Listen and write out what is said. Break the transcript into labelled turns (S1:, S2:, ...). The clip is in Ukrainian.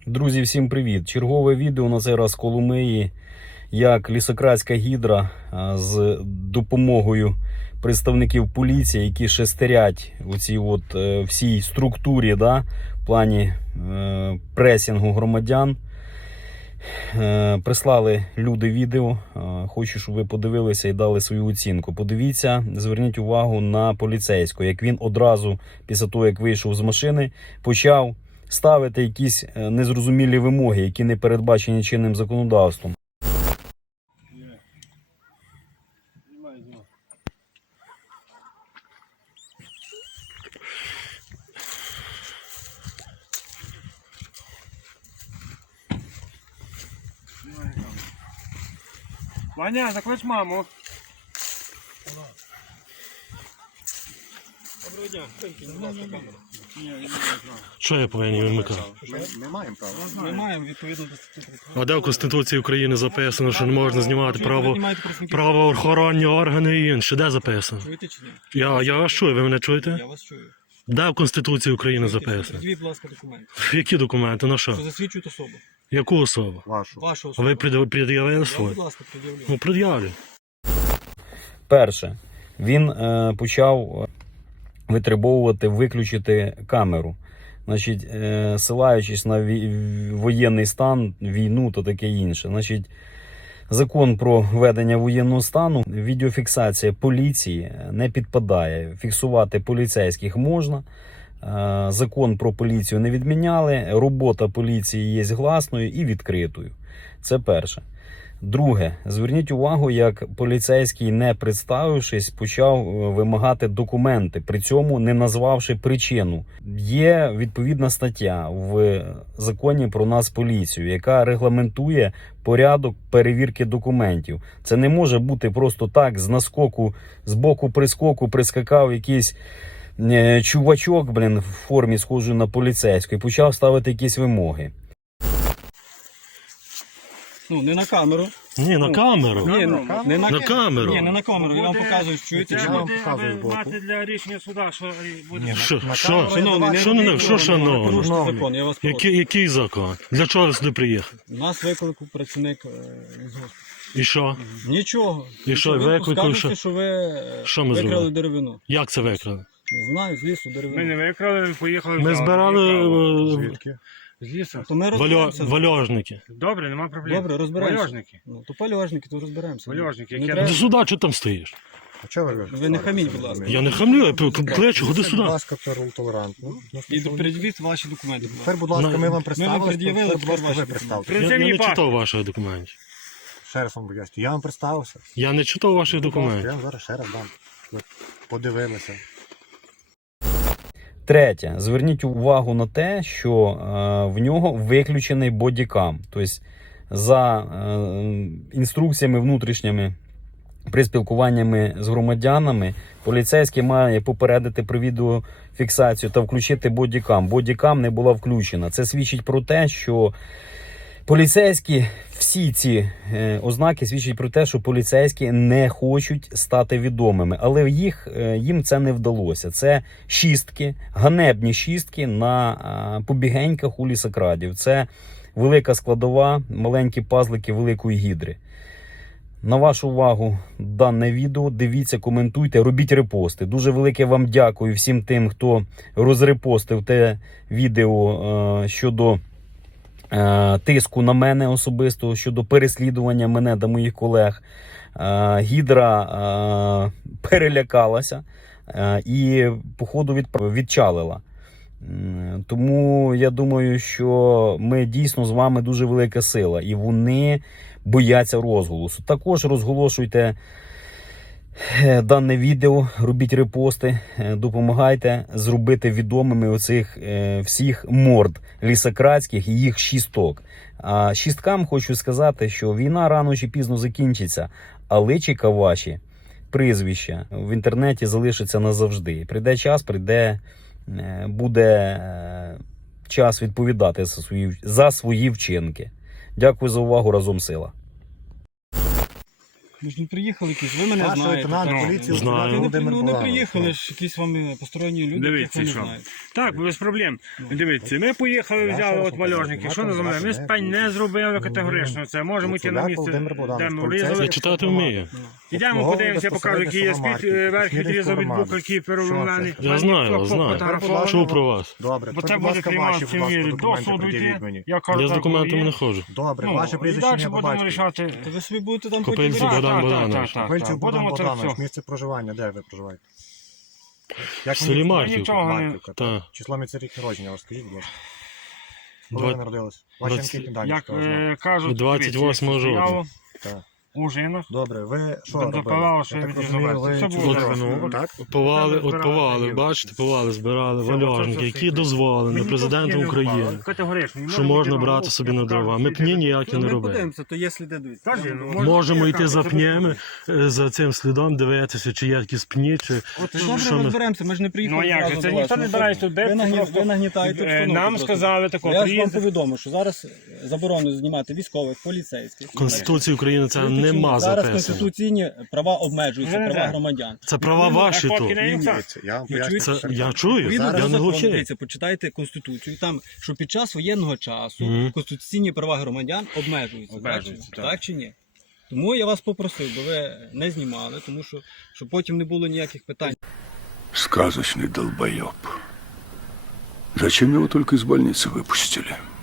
S1: Друзі, всім привіт! Чергове відео на цей раз з Коломиї, як лісокрадська гідра з допомогою представників поліції, які шестерять у цій всій структурі, в плані пресінгу громадян. Прислали люди відео, хочу, щоб ви подивилися і дали свою оцінку. Подивіться, зверніть увагу на поліцейського, як він одразу, після того, як вийшов з машини, почав ставити якісь незрозумілі вимоги, які не передбачені чинним законодавством.
S2: Ваня, заклич маму. Доброго дня.
S3: Що я повинен вимикати?
S4: Ми маємо право.
S2: Ми маємо відповідно до статті.
S3: А де в Конституції України записано, що не можна знімати правоохоронні органи і інше? Де записано?
S2: Чуєте чи ні?
S3: Я вас чую, ви мене чуєте?
S2: Я вас чую.
S3: Де в Конституції України записано?
S2: Придивіть, будь ласка, документи.
S3: Які документи? На що?
S2: Що засвідчують особу.
S3: Яку особу?
S4: Вашу.
S2: Вашу
S3: А
S2: особу.
S3: ви пред'явили
S2: Я,
S3: свою?
S2: будь ласка, пред'явлю.
S3: Ну, пред'явлю.
S1: Перше, він почав витребовувати, виключити камеру. Значить, силаючись на воєнний стан, війну та таке інше. Значить, закон про введення воєнного стану, відеофіксація поліції не підпадає. Фіксувати поліцейських можна. Закон про поліцію не відміняли. Робота поліції є гласною і відкритою. Це перше. Друге, зверніть увагу, як поліцейський, не представившись, почав вимагати документи, при цьому не назвавши причину. Є відповідна стаття в законі про Нацполіцію, яка регламентує порядок перевірки документів. Це не може бути просто так, з наскоку, з боку прискоку прискакав якийсь чувачок, в формі схожої на поліцейську, і почав ставити якісь вимоги.
S2: Ну, не на камеру.
S3: Ні, на камеру.
S2: Ні, не
S3: На камеру.
S2: Ні, не на камеру. Я вам показую, чуєте чи ні?
S4: вам показую збоку.
S2: Мати для рішення суда, що буде.
S3: Що?
S2: Шановний,
S3: Що шановний?
S2: Порушити закон, я вас прошу.
S3: Який закон? Для чого ви сюди приїхали?
S2: Нас викликав працівник з госпіталю.
S3: І що?
S2: Нічого.
S3: І що,
S2: Він
S3: викликав,
S2: поскаржився,
S3: що?
S2: що ви
S3: Що ми
S2: викрали
S3: зробили?
S2: деревину.
S3: Як це викрали?
S2: Не знаю, з лісу
S5: Ми
S2: деревину.
S5: не викрали, ми поїхали.
S3: Ми збирали
S4: Звідки?
S5: з лісу.
S2: То ми розберемося.
S3: вальожники.
S5: Добре, нема проблем.
S2: Добре, розберемося.
S5: Вальожники.
S2: Ну, то пальожники, то розберемося.
S5: Вальожники,
S2: Не
S5: які
S2: треба.
S3: До суда, що там стоїш?
S4: А чого ви кажете?
S2: Ви не хаміть, будь ласка.
S3: Я не хамлю, я кличу, ходи
S4: Будь
S3: сюди.
S4: ласка, толерантно.
S2: І передивіть ваші документи, будь ласка.
S4: Тепер, будь ласка, ми вам представили.
S2: пред'явили,
S4: тепер
S2: тепер
S4: ви
S2: ваші
S4: представте.
S3: Я
S5: Приземні
S3: не
S5: паспорт.
S3: читав ваших документів.
S4: Ще раз вам поясню. Я вам представився.
S3: Я не читав ваших
S4: Будь ласка,
S3: документів.
S4: я вам зараз ще раз дам. Ви подивилися.
S1: Третє. Зверніть увагу на те, що в нього виключений бодікам. Тобто за інструкціями внутрішніми при спілкуваннями з громадянами поліцейський має попередити про відеофіксацію та включити бодікам. Бодікам не була включена. Це свідчить про те, що поліцейські, всі ці ознаки свідчать про те, що поліцейські не хочуть стати відомими. Але їм це не вдалося. Це шістки, ганебні шістки на побігеньках у лісокрадів. Це велика складова, маленькі пазлики великої гідри. На вашу увагу дане відео. Дивіться, коментуйте, робіть репости. Дуже велике вам дякую всім тим, хто розрепостив те відео щодо тиску на мене особисто, щодо переслідування мене та моїх колег. Гідра перелякалася і, походу, відчалила. Тому я думаю, що ми дійсно з вами дуже велика сила, і вони бояться розголосу. Також розголошуйте дане відео, робіть репости, допомагайте зробити відомими оцих всіх морд лісокрадських і їх шісток. А шісткам хочу сказати, що війна рано чи пізно закінчиться, а личика ваші, прізвища в інтернеті залишаться назавжди. Прийде час, буде час відповідати за свої вчинки. Дякую за увагу. Разом сила.
S2: Ми ж не приїхали якісь, ви мене
S4: Старший
S2: знаєте.
S4: лейтенант
S2: так.
S4: поліції
S3: Знаю.
S2: Ви не,
S4: Володимир
S2: не
S4: Богданович.
S2: приїхали ж якісь вам посторонні люди, яких
S5: Дивіться,
S2: ви не
S5: що.
S2: знаєте.
S5: Так, без проблем. Дивіться, ми поїхали,
S4: Я
S5: взяли
S4: ще
S5: от
S4: раз
S5: мальожники.
S4: покажу.
S5: Що не замовляємо? Ми
S4: Бачите,
S5: спень не зробили категорично. Це можемо йти на
S4: Гуцуляк
S5: місце,
S4: Володимир Богданович,
S5: де ми
S4: поліцейський.
S5: врізали.
S3: Я читати вмію.
S5: Йдемо,
S4: Обслуговує
S5: подивимося, покажу, який є
S4: безпосередньо
S5: спід,
S4: Самарки,
S5: верх відрізав від
S4: Космірівську
S5: бука, який перероблений.
S3: Я знаю, знаю. Чув про вас.
S4: Добре,
S5: Бо
S4: то,
S5: це
S4: будь
S5: буде
S4: ласка,
S5: клімат
S4: ваші,
S5: в
S4: будь ласка,
S5: вірі. До
S4: документи
S5: суду
S4: пред'явіть
S5: йти.
S4: мені.
S5: Я кажу,
S3: Я з
S5: так,
S3: документами
S5: є.
S3: не ходжу.
S4: Добре,
S5: Ну,
S4: ваше
S5: і
S4: прізвище
S5: далі
S4: ім'я по
S5: будемо
S4: батькові.
S5: рішати.
S2: То ви собі будете там
S3: Копильців
S2: потім
S3: Богдан
S2: вирішувати.
S3: Богданович.
S4: Копильців Богдан
S5: Будемо це
S4: Богданович,
S5: все.
S4: місце проживання, де ви проживаєте? Як
S3: В селі Марківка.
S5: Нічого не-
S4: Марківка,
S3: Так.
S4: так. Число місця рік народження, розкажіть, будь ласка. Коли
S3: Два-
S4: ви народились? Ваші
S3: 20
S4: анкетні дані.
S5: Як
S4: що знаю.
S5: кажуть,
S3: 28
S5: дивіться,
S3: жовтня.
S5: стояло
S4: Так.
S5: у жінах.
S4: Добре, ви що
S5: Там
S4: робили?
S5: допивало, що
S4: Я так
S5: від
S4: розумію,
S5: Ізабель.
S4: ви
S5: Все
S4: цю
S5: було
S4: деревину,
S5: зроблено.
S4: так?
S3: Повали,
S5: Це
S3: от повали,
S5: збирали.
S3: бачите, повали, збирали
S5: Це
S3: вальожники,
S5: все
S3: які
S5: секрет.
S3: дозволені
S5: Мені
S3: президентом
S5: тут не
S3: України,
S5: впало, категорично. Не
S3: що
S5: може
S3: можна
S5: бути
S3: брати
S5: робити,
S3: собі на
S5: як
S3: дрова.
S5: кажуть,
S3: Ми пні ніякі не
S2: Ми
S3: робимо.
S2: подивимося, то є сліди дивіться.
S5: Та ні, ну,
S3: Можемо
S5: я
S3: йти
S5: кажу,
S3: за
S5: це
S3: пнями, за цим слідом, дивитися, чи є якісь пні, чи
S2: От
S3: що
S2: добре
S3: ми...
S2: розберемося, ми ж не приїхали.
S5: Ну, як же,
S2: зразу
S5: це
S2: до
S5: ніхто
S2: вас.
S5: не
S2: Ну,
S5: збирається тут бити,
S2: ви нагнітаєте обстановку
S5: Нам
S2: просто.
S5: сказали такого,
S2: Я ж вам
S5: приїзд.
S2: повідомив, що зараз заборонено знімати військових, поліцейських.
S3: В Конституції України це
S2: Чуєте, чи ні?
S3: нема
S2: Зараз
S3: записано.
S2: конституційні права обмежуються,
S5: Не, не,
S2: права
S5: не.
S2: громадян.
S3: Це права ваші
S5: фотки
S3: тут.
S5: не є.
S4: Дивіться, я вам поясню.
S3: Це
S4: що
S3: я чую,
S2: Відповідно
S3: я
S2: до
S3: не
S2: закону,
S3: глухий.
S2: дивіться, почитайте Конституцію, там, що під час воєнного часу
S3: Мгм.
S2: конституційні права громадян обмежуються.
S5: Обмежуються,
S2: так,
S5: так.
S2: так чи ні? Тому я вас попросив, бо ви не знімали, тому що щоб потім не було ніяких питань.
S6: Сказочный долбоеб. Зачем его только из больницы выпустили?